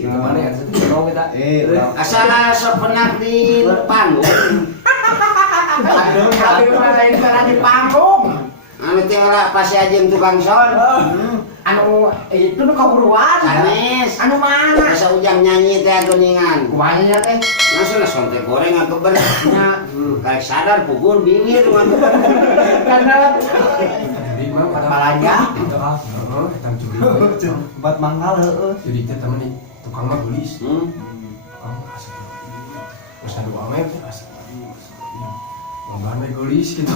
gitu mana ya satu jorong kita asal sepenak di panggung Aduh, lain cara di panggung. anu teh ora pasti ajem tukang son Anu itu nu kaburuan. sanes Anu mana? asa ujang nyanyi teh geningan Kumaha nya teh? langsung son teh goreng ngakeber nya kayak sadar pukul bibir Karena jadi mah pada malanya hitam curi buat manggal heeh. jadi teh temen nih tukang mah gelis tukang asap terus ada uangnya teh asap ngomongnya gelis gitu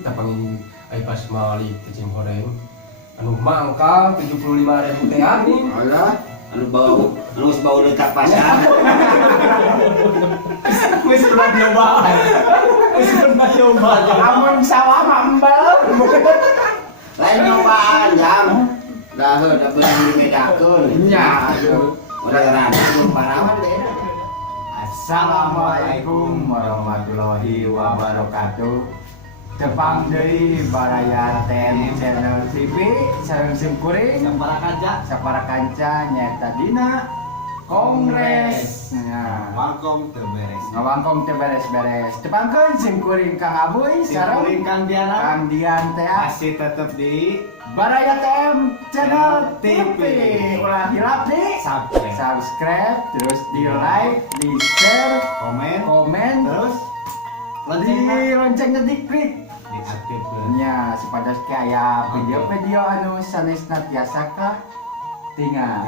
tapi ay pas malik teh goreng anu mangkal 75.000 teh ani alah anu geus bau letak pasar Wis pernah nyoba. Wis pernah nyoba. amun sawah mambel. lain nyobaan jam dah udah beunang dibedakeun Nya, aduh. udah rada parawan teh Assalamualaikum warahmatullahi wabarakatuh. Tepang deui baraya TN Channel TV sareng simkuring sapara kanca nyaeta dina Kongres. Nya, Welcome to beres. ngawangkong teh beres-beres. Tepangkeun simkuring Kang Abuy sareng Kang Diana Kang Dian teh masih tetap di Baraya TM Channel TV. TV. Ulah hilap di subscribe, terus di like, di share, komen komen, terus di loncengnya diklik. diaktifkan. Nya supaya kayak video-video anu sanesna tiasa ka tinggal.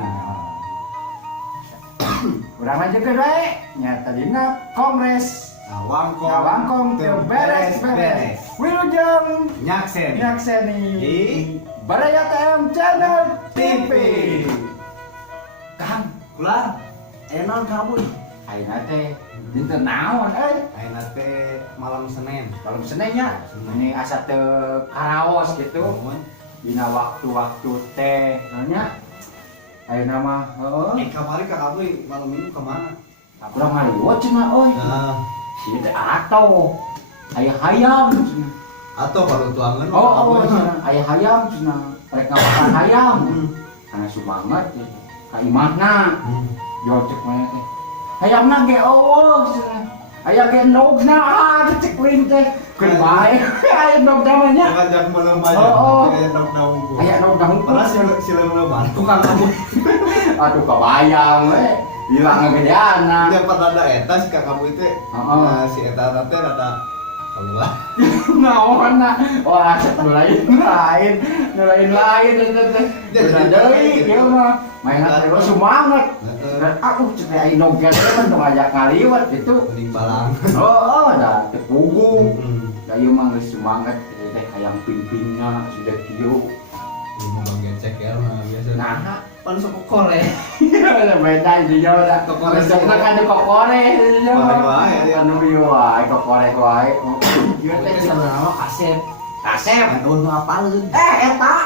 Urang lanjutkeun wae nya tadina Kongres. Ngawangkong teu beres-beres. Wilujeng Nyaksen nyakseni di Baraya TM Channel TV. Kang kula enon kamu Ayeuna teh dinten naon ayeuna teh malam Senin. Kalau senenya ini asa teu karaos gitu dina waktu-waktu teh nya ayeuna mah heueuh Kamari Kang Abuy malam minggu kemana? urang ngaliwat cenah euy ieu teh atau aya hayam cenah. Atau kalau tuangan Cenah aya hayam cenah rek ngapakan hayam kana sumangat ka imahna jauh cek mana teh hayamna ge eueuh cenah aya ge endogna cek kuring teh keur bae aya endogna mah nya ngajak malam Oh. daun aya endogna Pernah hungkul sila malam tukang kamu aduh kabayang we hilang ngegedeana dia pernah ada eta si Kang Abuy teh Heeh. nah, si eta teh rada keluar naon na wah lain bener deui kieu mah main hati lo semangat dan aku cek aya endogna teh mah tong ajak ngaliwat gitu mending balang da teu pugu da ieu mah geus semangat teh hayang pingpingna sudah kieu ini mau bang cek ya mah biasa nah pan sok kore beda di jawa dah kokore sok kan di kokore di jawa Kokore wae, ya. anu ieu wae kokore wae ieu teh teh sebenarnya kasep kasep nu apaleun eta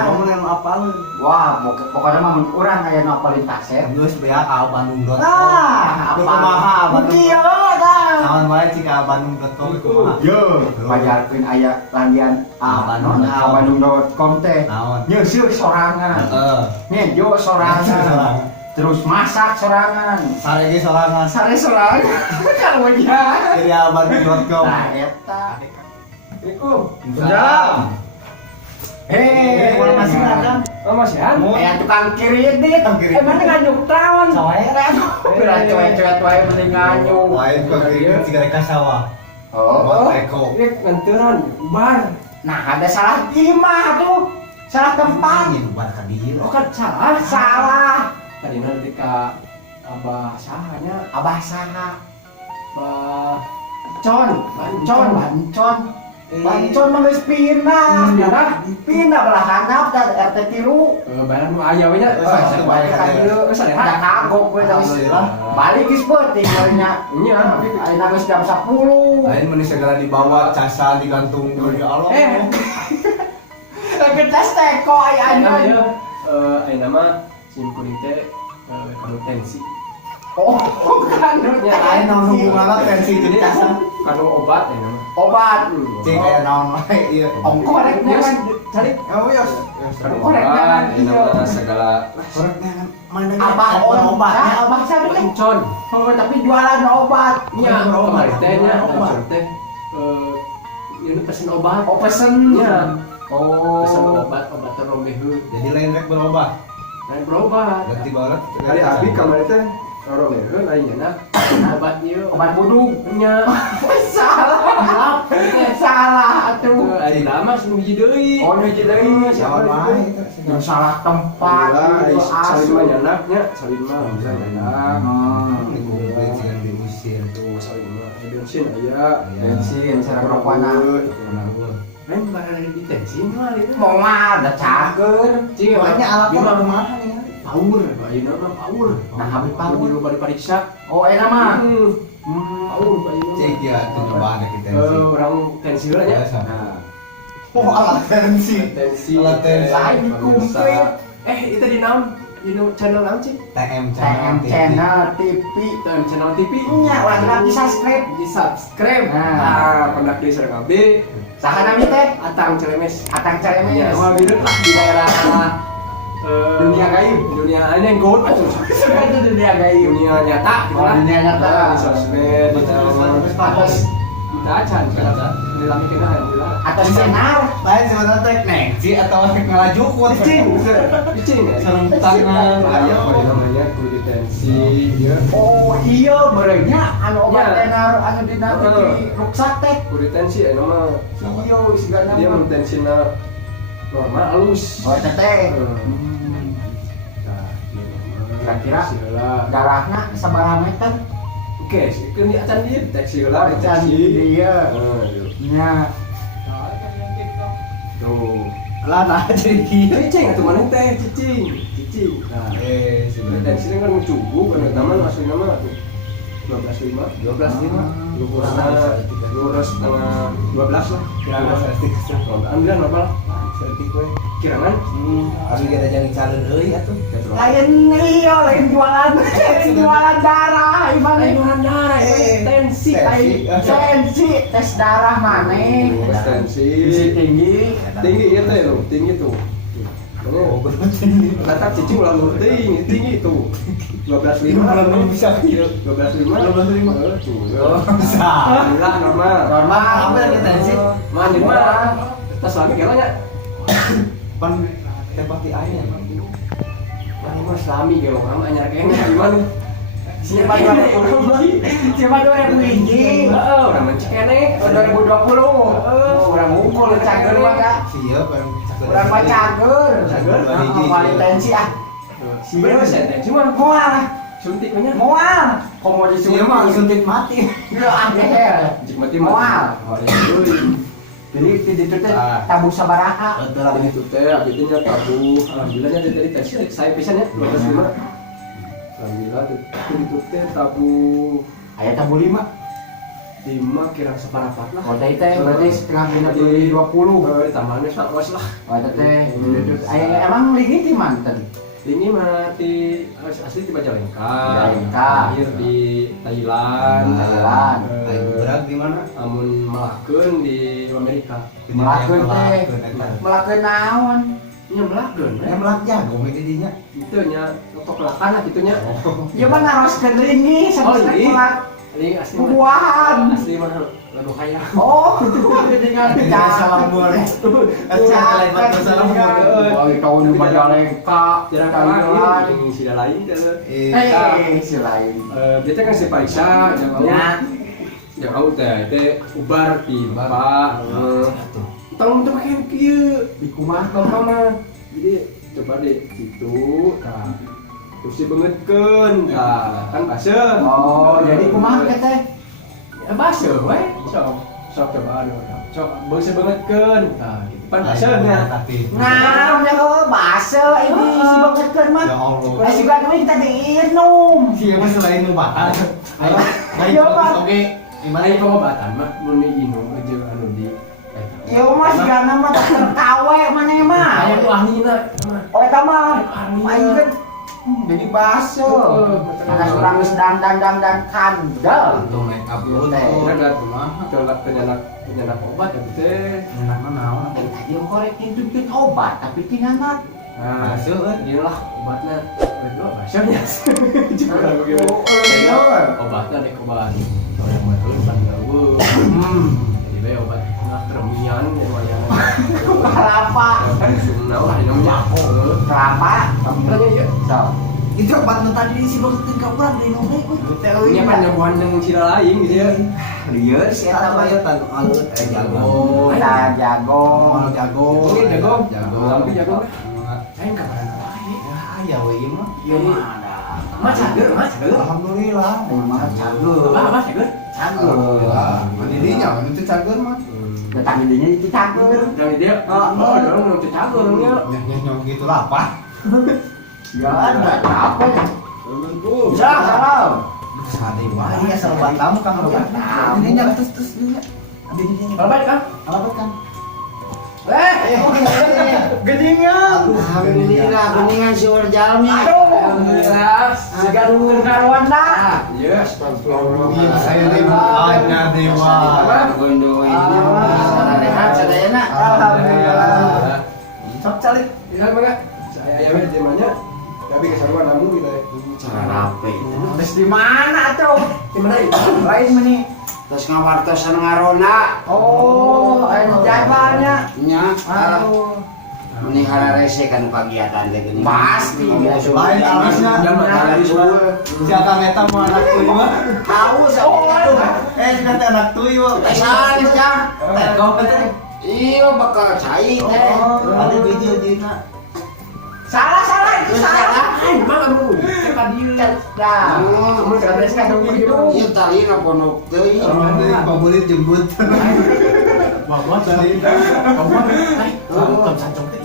cuma mun nu apaleun wah pokoknya mah mun urang aya nu apalin kasep geus beak ka bandung.com nah kumaha bandung kieu dah naon wae cika bandung.com kumaha yo pajarkeun aya landian bandung.com teh naon nyeuseuk sorangan heeh ngejo sorangan terus masak sorangan sarege sorangan sare sorangan kalau nya dari bandung.com nah eta Assalamualaikum. Jam. Hei, masih ada? oh masih ada Aya tukang kredit. Tukang kredit. Mana nganyuk taon? Sawaere. Berat cewek-cewek wae mending nganyuk. Wae tukang kredit cika rek ka sawah Oh. eko ini nganturan bar Nah, ada salah imah tuh. Salah tempat. ini buat ka dieu Oh, kan salah. tadi nanti ka abah sahanya Abah saha? abah Bancon. Bancon mah geus pindah. Pindah belah handap da RT 3. barang nu aya we nya Bae ka dieu. Ada kagok we geus. Balik geus peuting nya. nya Ayeuna geus jam 10. lain meni segala dibawa casa digantung di Allah Gedas teko aya aya aya. aya nama sim kuning teh kanu tensi Oh, kan nya lain naon hubunganna tensi jadi casa kanu obat ya nama obat. cek aya naon wae ieu Korek Yes. cari oh yos kanu Korek obat jangan, ya nama segala koreknya kan mana Abah obatnya Abah siapa teh? Encon. Oh, tapi jualan obat. Ya, Obat. kemarin tehnya, Obat. Encon teh. Ini pesen obat. Oh, pesen. Ya. Oh. Pesen obat terombeheun. jadi lain rek berobat Lain berobat. ganti barat Kali abi kemarin teh terombeheun lain enak. Obat ieu. Obat buduk. Nya. Salah. Salah atuh. Ari lama sing hiji deui. Oh, hiji deui. siapa wae Yang salah tempat. Itu salin mah asuh. enaknya, salin mah bisa enak. Hmm. dikumpulin sih yang diusir Tuh salin mah bensin aya. Bensin, sareng rokokna. Lain barang di bensin mah itu. Mau mah ada cager. Cing banyak alat gimana? rumah nih Power, ayeuna mah power. Nah, habis Power power. di luar diperiksa. Oh, enak mah. Power ayeuna. cek ya tuh coba ada kita Orang tensi lah ya. Nah. Oh alat tensi Tensi. Alat tensi. Lain komplit. Itu di naon? Di channel naon sih? TM TM channel TV. TM channel TV. Nya, ulah di subscribe. Di subscribe. Nah. Pernah di sareng KB. Saha nami teh? Atang Celemes. Atang Ceremes. Ya, mah bireun lah di daerah Dunia gaib. Dunia ini yang gold atuh. Itu dunia gaib. Dunia nyata gitu Oh, lah. dunia nyata. Di sosmed, di Atas kita acan. Di lami kena alhamdulillah. atas channel. lain sebenarnya trek nengsi atau trek ngelajukut Picing, picing ya. sarung tangan Bahaya apa namanya kudu tensi ya. Oh iya, berenya anu obat Ya. tenar anu dina di ruksak teh. Kudu tensi ya nama. Iya, sigana Dia mah. mun tensina normal halus. Oh, eta teh. Nah, Kira-kira sila. darahna sabaraha meter? Oke, kan di acan dia deteksi lah, Acan dia. Nya. Tuh. lah nah jadi gitu Cicing atuh mana teh cicing. Cicing. Nah, sebenarnya tensi kan cukup kan taman asli nama tuh 12.5 lu kurang lurus setengah 12 lah kira-kira kira-kira statistik alhamdulillah normal statistik we kirangan harus kita jangan calon euy atuh Lain iya, lain jualan, lain jualan darah, ibarat darah tensi tensi, tes darah maneh. tensi Tensi tinggi. tinggi ya teh lo tinggi tuh oh bener ini kata cicing ulang tinggi tuh 12.5 belum bisa gitu 12.5 tuh oh bisa alhamdulillah normal Normal. apa yang tensi manjir mah tas lagi kelanya pan tepati ayam Ini mah selami gitu, orang anyar kayaknya gimana? Siapa 2000 Siapa 2000 Orang mencekene, 2020. Orang ngumpul cager mah Kak. siap yang Orang mah cager. Cager? Paling tensi ah. Berapa sen? Cuma Moal. suntiknya. Moal. Komo disuntik. iya mah suntik mati Ya angel. Cik mati Moal. Jadi Jadi itu teh tabung sabaraha. betul lah itu teh, abis itu nya tabu. Alhamdulillahnya dari tes saya pisan ya, 12.5. Alhamdulillah itu teh tabu Aya tabung 5. 5 kira separapat lah. Oh teh berarti setengah dina beli 20. Tambahannya sakos lah. Oh teh. Aya emang lagi di mana tadi? Ini mah di asli di Majalengka. Majalengka. Lahir di Thailand. Thailand. ayo berat di mana Amun melakeun di Amerika. Melakeun teh. Melakeun naon? Nya melakeun. yang melak jago we didinya Itu nya untuk lakan lah gitunya. Ya mah ngaroskeun ini Oh, sama ini? melak Ini asli mah. buahan. Asli mah lagu kaya. Oh, dengan salam boleh lain waktu salam boleh Oh, tahun di Majalengka. Jarang Thailand. kalah ini sida lain teh. Si lain. Dia teh kan si periksa jauh teh ubar di bapak. Tahun itu pakai kieu Di kumah mah. Jadi coba deh gitu. Nah, terus dibeungeutkeun. Nah, kan baseuh. Oh, jadi kumah teh. Ya baseuh we. Sok coba anu. Sok beuseuh beungeutkeun. Nah, gitu kan baseuh nya. tapi Nah, ya base ini si bangetkeun mah. ya Allah Eh si banget kita diinum. siapa selain nubatan ayo Iya, Pak. oke Gimana ini pengobatan mah mun minum aja anu di Ya mas gana mah terkawe mana mah. aya nu ahlina mah. Oh eta mah. Aing kan jadi base. Karena surang geus dan kandel. untuk make up lu Kira dat coba penyanak obat ya teh. enak naon Tadi korek itu obat tapi tinanat Nah, Masuk kan? inilah obatnya. Itu bahasanya. Coba obatnya dek obat. Kalau yang betul kan gawe. Jadi bae obat nah termian lumayan. Kelapa. Sunau lah namanya. Kelapa. Terus ya. So. Itu obat nu tadi si bageutkeun ka urang deui nu bae. Ini kan nyabuhan yang sila lain gitu ya. Lieur sih eta mah. tan alut jago. Ada jago. Jago. Oke, jago. Jago. Lampi jago. Saya enggak pernah pakai. Ya we ieu mah. Ieu mah ada. Mas cager, mas cager. Alhamdulillah. Mah jago. Apa cager? Jago. Mandinya itu cager mah. Datang idenya itu jago. Yang dia, oh, dong itu cager orangnya. Nyong gitu lah apa? Ya ada apa ya? Ya, salam. Sate wae asal buat tamu Kang. Ini nya terus juga. Ambil ini. Alabat kan? Alabat kan. Geningan. Alhamdulillah kuningan si Warjalmi. Alhamdulillah. Segarung karuan dah. Ya, Iya, saya dewa. Hanya dewa. Gondo ini rehat sadayana. Alhamdulillah. Sok calik. Ya, Bang. Saya ya temanya. Tapi kesaruan kamu gitu ya. Cara rapi. Terus di mana tuh? Di mana itu? Lain meni. Terus ngawartosan ngarona. Oh, anu jaganya. Nya, Aduh. menihara rese kan kegiatan teh geuning. Pasti. Lain alasnya. Siapa ngeta mau anak tuyul? Tahu Nanti anak tuyul. Pesan ya. Kau betul. Iya bakal cai teh. Ada video dina. salah itu salah. Emang kamu cepat dia. Dah. Oh, Kamu sudah kadung gitu. Iya tali ngaponok teuing. Pabulit jemput. Wah, tadi. Kamu kan sancong teh.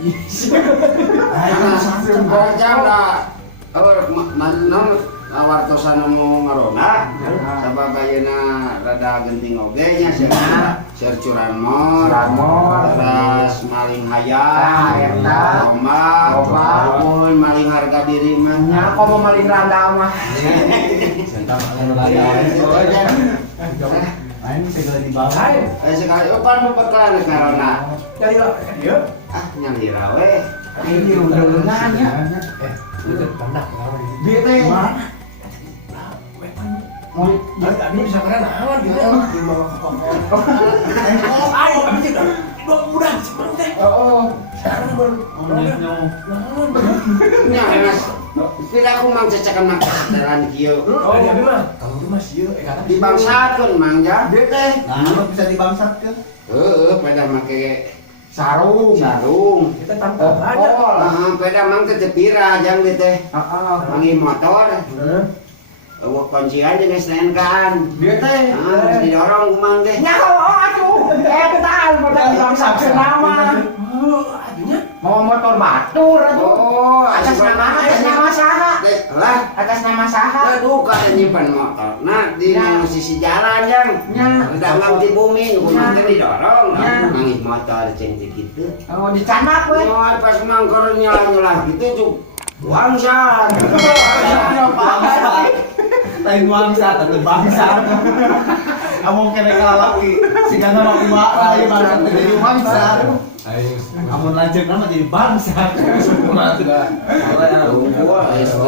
Aja da non wartosan nu ngarona sababayana rada genting oge nya cenah sercuran mor terus maling hayam lomba pun maling harga diri mah Ya, kok mau maling randa mah. Main segala di bawah. sekali opan bebekan karena Jadi lah, dia. nyali rawe Ini undangannya. Itu pandak lah. Bete. Mau tadi bisa keren awan gitu. Ayo kami tidak. Dua mudah sebentar. Oh. Sekarang baru. nya mas tidak aku mang cecekan mak dalan kieu Oh, ya memang. Kamu tuh Mas ieu kata dibangsakeun mang ja Bete. Nah, bisa dibangsat ke? pada make Sarung. sarung kita tangkap aja. pada mang teh tepira jang di teh Heeh. mangi motor kuncian jeung STNK kan Bete. didorong ku mang teh Nyaho atuh. Etal modal bangsa nama. Adunya. Mau motor batur atuh. Atas nama saha? lah Atas nama saha? aduh kada nyimpan motor nah di sisi jalan jang Nya. udah mang di bumi ku mang teh didorong Ya. mangi motor ceng kitu Oh, dicanak we. Nyoy pas mangkor nyalah-nyalah gitu cuk wangsa. Lain bangsa, tapi bangsa. Kamu kena kalah lagi. Sigana mau iwa lain bangsa jadi bangsa. Kamu lanjut nama jadi bangsa. Gua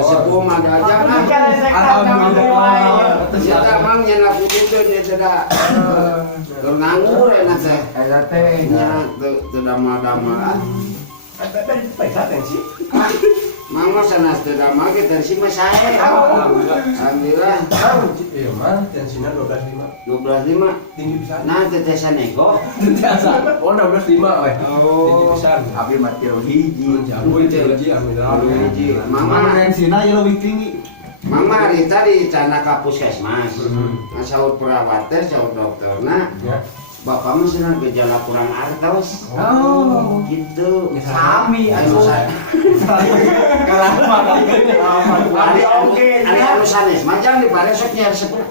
sepuh mah aja nah. Alhamdulillah. Siapa mang nyana kudu dia tidak nganggur enak teh. Eta teh. Nya teu dama-dama. sih. Mang mah sanes teu dama ge teh si mah sae. Alhamdulillah. Iya mah tensinya 12.5. 12.5. Tinggi pisan. Nah teh teh sanego. Biasa. Oh 12.5 we. Tinggi pisan. Abi mah tilu hiji. Jago itu lagi alhamdulillah. Hiji. Mama Mama tensina ya lebih tinggi. Mama hari tadi cana ka puskesmas. Nah saur perawat teh saur dokterna. Ya. Bapak mah senang gejala kurang artos. Oh. Gitu. Sami Anu atuh. Ari anu sanes mah jangan diparesok nya sepulah.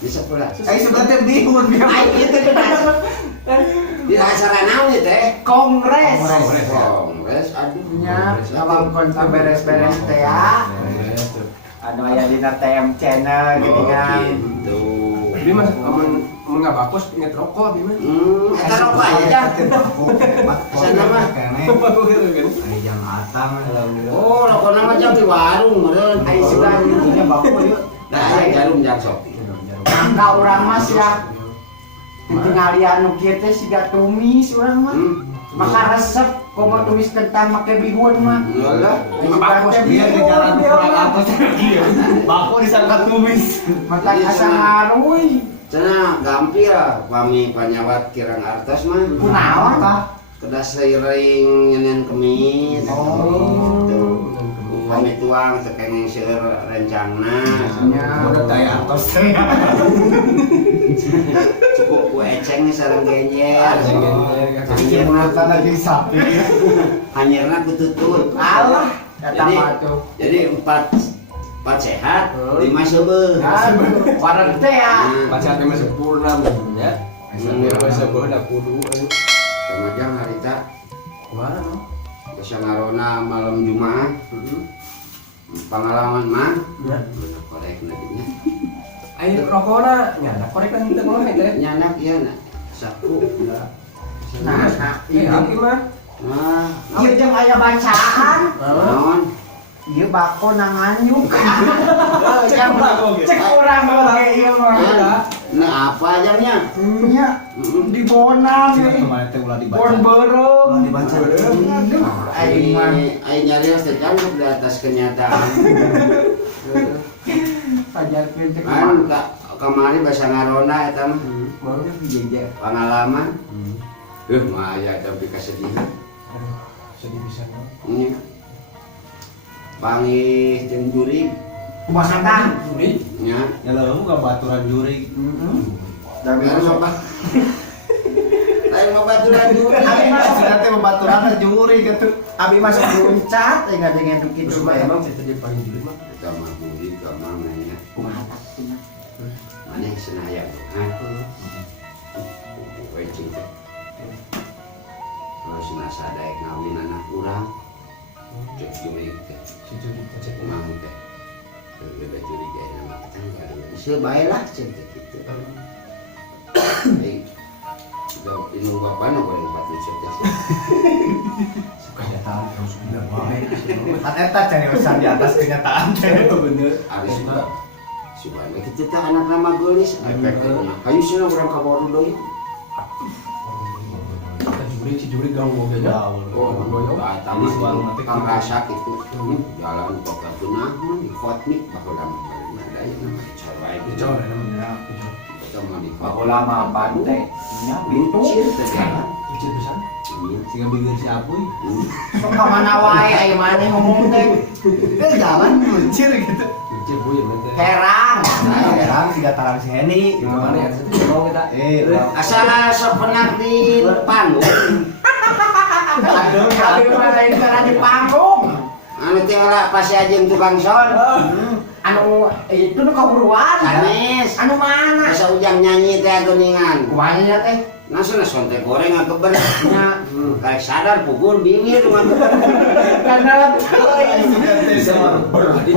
Di sepulah. Ayo sebentar dihun biar. Ai itu di acara naon ieu teh? Kongres. Kongres aduh. Nya, ngabangkon beres-beres teh ya. Anu aya dina TM channel gitu kan. Gitu. Bima amun nggak bagus inget rokok Bima. Eta rokok aja. Sana mah. Ai jang atang. Oh, rokok nama jam di warung meureun. Ai sudah punya baku yuk. Da aya jarum jang sok. Angka urang mas ya. Tinggal nu kieu teh siga tumis urang mah. Maka resep komo tumis kentang make bihun mah. Yalah. Bagus Dia di jalan kurang atas lagi. Bako disangka tumis. mata asa ngaruy. Cenah gampil pami panyawat kirang artos mah. Kunaon tah? Kedas seiring nyen kemis. Oh. Gitu. Kami tuang tekengeng seueur rencangna. Udah daya atas. Cukup ku eceng sareng genyer. Hanyerna tanah jeung sapi. Hanyerna ku tutut. Alah, eta Jadi- mah tuh. Jadi empat sehat, 5 seubeuh. Aduh, wareg teh ya. Pacar mah sempurna ya. Sambil sebuah dah kudu. Kamajang harita Kumaha no? bisa ngarona malam Jumat. Pengalaman mah Ya. korek nadinya. Ayo rokokna nyana korek kan teu kumaha teh. Nyanak ieu na saku. Nah, Aki mah. Nah, ieu jeung aya bacaan. naon? Ieu bako nanganyuk. Cek urang bae ieu mah. Nah, apa ajangnya? Nya di bonang Cina nih. kemarin teh ulah dibaca. Bon berem. Ulah dibaca. Aduh, aing mah Ai nyarios teh cangkup di atas kenyataan. pajarkeun teh Kan kamari basa ngarona eta mah mau pijejer. pengalaman. Mah aya tapi kasedihan. Sedih bisa no. Nya. Pangih jeung juri Kumaha kang? Juri. nya. Ya lah kamu baturan juri. Dari Lain masuk. apa? Lain mau baturan juri. Abi masuk. Sudah teh baturan juri gitu. Abi masuk luncat, enggak dengan begitu Cuma bae. emang cerita dia paling juri mah. Kita mah juri kamang nya. Kumaha taktina? Mana yang senayang? Hah? Wajib. Kalau sina sadaya ngawin anak urang. Cek juri teh. Si juri cek Kumang teh. Beda juri gaya nama kita enggak ada. Sia bae lah cek gitu. Baik. Jauh inung bapak na goreng patu cek teh. suka nyataan terus bilang wae. Kan eta cari urusan di atas kenyataan teh. Bener. Ari suka. Subhanallah kita teh anak nama geulis efek teh. Hayu cenah urang ka baru deui. Si juri gaul mobil gaul. Oh, Tadi suara mati kang rasa gitu. Jalan kota Tunahun di Khotnik baheula mah ada yang namanya Carwai. Jauh namanya. Kita mah di Bako lama bante. Nya pintu. Bicir teh jalan. Kecil pisan. Iya. Sehingga bibir si Apuy. Sok ka mana wae aya maneh ngomong teh. Dia jalan meluncir gitu. Kecil bu ya bener. Herang. Nah, sekarang si Gataran si Heni. Di mana ya? Mau kita. Asal sepenak di panggung. Aduh, abi mah lain cara di panggung. Anu teh ora pasti ajeung tukang son. Anu itu nu kaburuan. Sanes. Anu mana? Asa ujang nyanyi teh geuningan. Kumaha nya teh? Nasuna son teh goreng ngageber. Nya, karek sadar pukul bingir ngageber. Karena Bisa berarti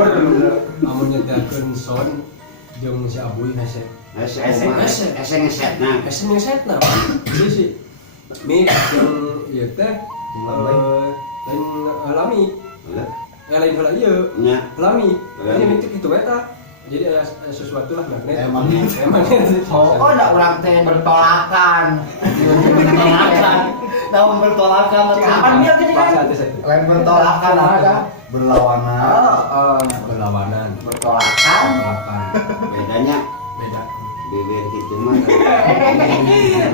amun nyetelkeun son jeung si Abuy hese. Ese ngesetna. Hese ngesetna. Jadi si mix yang ieu teh lain alami. Ya lain heula ieu. Nya. Alami. Ini itu kitu eta. Jadi ada sesuatu lah magnet. Magnet. oh da urang teh bertolakan. Namun bertolakan Kapan dia teh kan? lain bertolakan ada berlawanan. Berlawanan. Bertolakan. Berlawanan. Bedanya Beda. bibir kitu mah.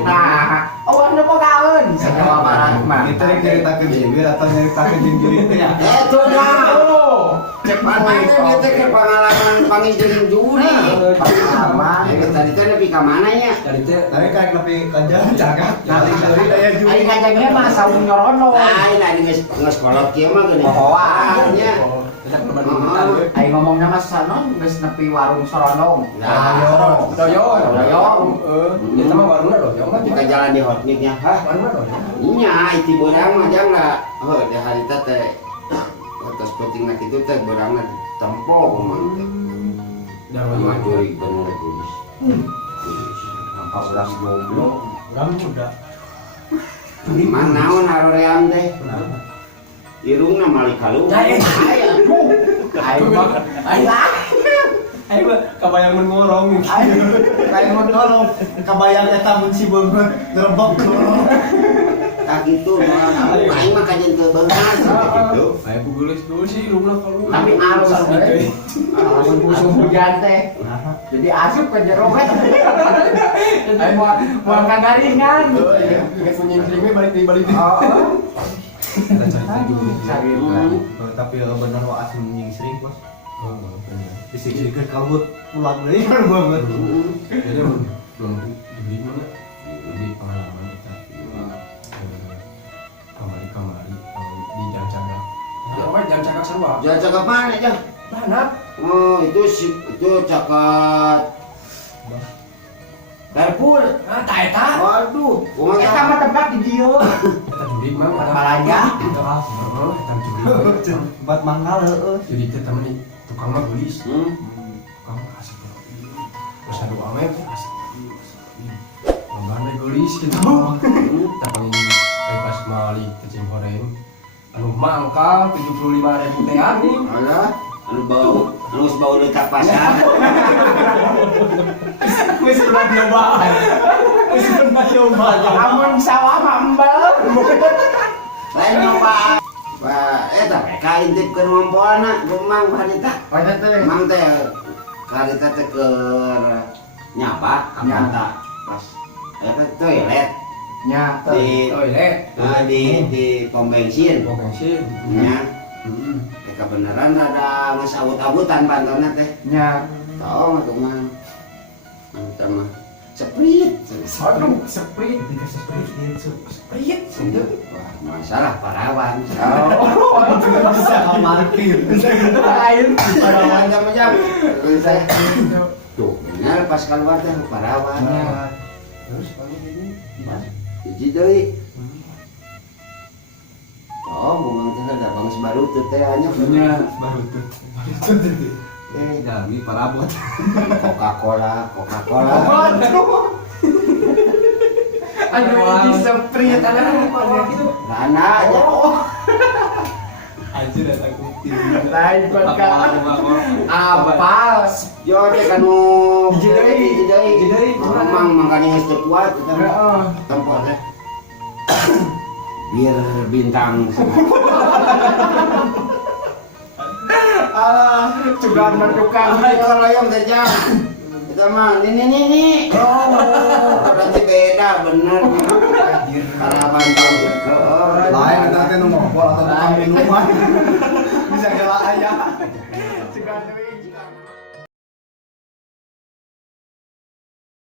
Nah, awan nu pagaeun sajawa barat mah. Kita yang nyeritakan bibir atau nyeritakan juri itu ya? Itu mah. Cek Mana dia teh ke pengalaman pangijeng juri. pengalaman. Tadi teh nepi ka mana nya? Tadi teh Tapi kayak lebih kerjaan jagat. Nanti juri daya Ari juri. kajangnya mah saung nyorono. Lain ada geus kolot kieu mah geuning. Pohoan. Nya. kita kebetulan Ai ngomongnya mas sanon geus nepi warung sorondong. Nah, doyong. Kita mah warungna doyong mah kita jalan di hotniknya. Hah? warungna doyong. Nya itu beurang mah jang lah. Oh, di harita teh atas pentingna kitu teh beurangna tempo kumaha teh. Dan Sama juri bener geus. Kaulah goblok. Orang muda. Mang naon aroream teh? Irungna mali kalu. Ayo mah. Ayo kabayang mengorong. Kayak mengorong. Kabayang eta mun si beungeut ngerebek. Tak gitu mah. Aing mah kajen teu beungas gitu. Ayo pugulis dulu sih rumah kalau. Tapi alus we. Alus musuh hujan teh. Jadi asup ke jero we. Ayo mau kagaringan. Kayak punya balik di. Heeh. Ada cari dulu. Cari Tapi bener wa asli nying sering bos. Oh, benar. Disini kabut pulang deui kan banget. Jadi belum dibeli mana? Di pengalaman kita. Kamari di Jancaga. Apa Jancaga Sarua? Jangan cakap mana aja. Mana? Oh, itu cakat Darfur. Ah, taeta. Waduh, kumaha Kita mah tempat di dieu. Kita juri mah ada Balanja. Oh, kita juri. Tempat manggal heeh. Jadi kita temen nih tukang mah gelis. Hmm. Tukang asik banget. Terus ada ame tuh asik. Mangga gelis gitu. Kita pengen pas mali kecing goreng. Anu mangkal 75.000 teh ani. Alah, anu bau letak pasar. Wis pernah nyoba. Wis pernah nyoba. Amun sawah mah embel. Lain nyoba. Wah, eta mereka intipkeun ngompolna gemang harita. Pada teh. Mang teh harita teh keur nyapa kamanta pas eta toilet Nya di Toilet. di pom bensin. Pom bensin. Nya, Heeh. kebenaran rada geus awut-awutan pantona teh. nya. Tau mah kumaha. Mantap mah. Seprit. Aduh, seprit. Dikasih sprit gitu. Seprit. Wah, masalah parawan. Oh, Bisa amartir. lain. Parawan sama jam. Saya tuh, benar pas keluar teh parawan. Terus paling ini Pas hiji deui. Oh, ngomong teh ada bangsa baru teh teh anyep. Nya. Baru tuh. Dari parabot. Coca-Cola. Aduh. Aduh, ini seprit. Aduh, Rana aja. Anjir datang kuping. lain perkara. Apal. Yo teh kanu hiji deui. Memang makanya geus teu kuat eta mah. Heeh. Tempo teh. Bir bintang. Ah, juga tukang Hai kalau yang saja. Kita mah ini. Oh, berarti beda bener. Harapan tahu. Lain kita teh nu ngompol atau tukang minuman. Bisa gela aya.